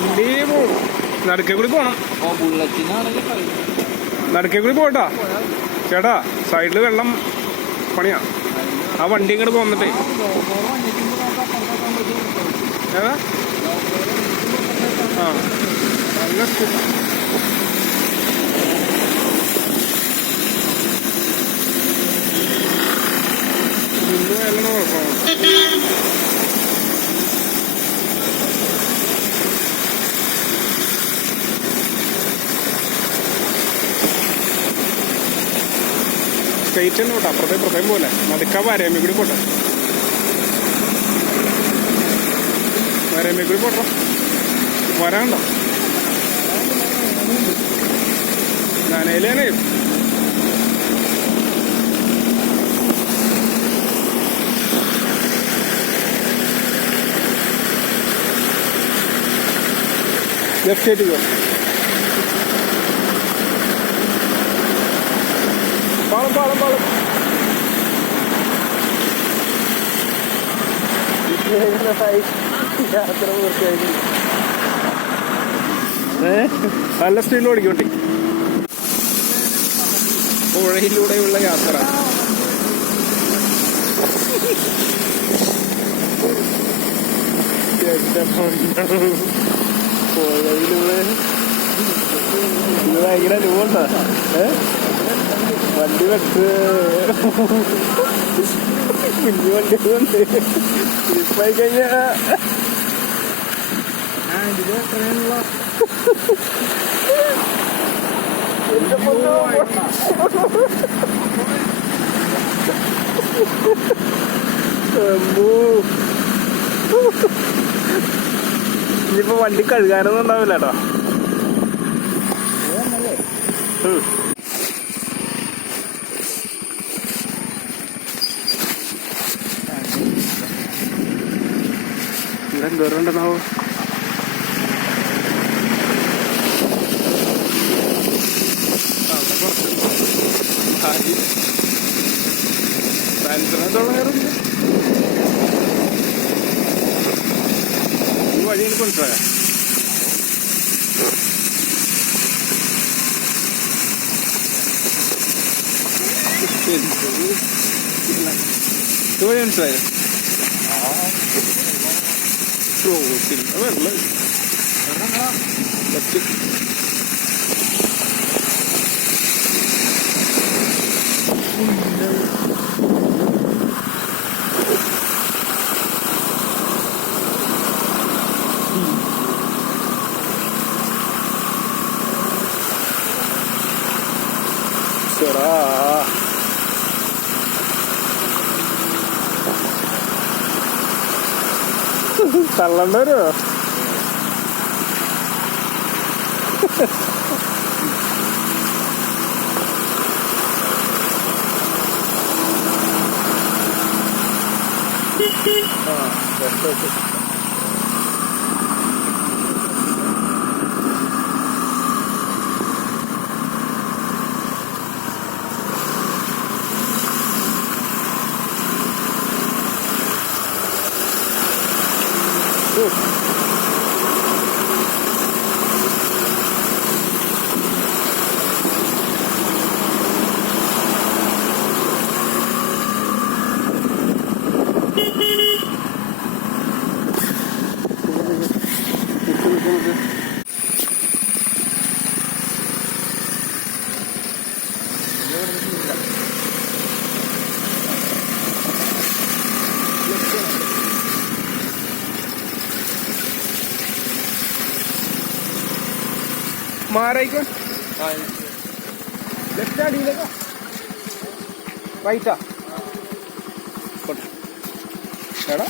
വണ്ടി നടുക്കെ കൂടി പോണം. നടുക്കെ കൂടി പോട്ടാ ചേട്ടാ. സൈഡിൽ വെള്ളം പണിയാ. ആ വണ്ടി ഇങ്ങോട്ട് പോന്നിട്ടേ. ഏതാ ആ നല്ല എല്ലാം കുഴപ്പമാണ്. സ്ട്രെയിറ്റ് തന്നെ പോട്ടെ. അപ്പുറത്തെ പോലെ നടുക്കാ വരയമ്മ കൂടി പോട്ടെ. വരയമ്മ കൂടി പോട്ടോ. വരാണ്ടോ ഞാനേലേനേ. ലെഫ്റ്റ് സൈഡ് പോ. പാളം യാത്ര പൂർത്തിയായി. നല്ല സ്പീഡിൽ ഓടിക്കോട്ടെ. പുഴയിലൂടെയുള്ള യാത്ര. പുഴയിലൂടെ ഇത് ഭയങ്കര അനുഭവണ്ടാ. വണ്ടി വെച്ച് കുഞ്ഞു വണ്ടി വന്ന് ഇപ്പായി കഴിഞ്ഞാ ഇനിയിപ്പോ വണ്ടി കഴുകാനൊന്നും ഉണ്ടാവില്ല കേട്ടോ. ഇവിടെ എന്തോരം ഉണ്ടെന്നാവോ. ഈ വഴി എനിക്ക് കൊണ്ടുപോയാ ഇത് വഴി മനസ്സിലായോ. വെള്ളം ചേടാ. തള്ളണ്ട വരുമോ. മാറായിക്കോ. ലെഫ്റ്റ് അടിയിലേക്കോ റൈറ്റാ എടാ.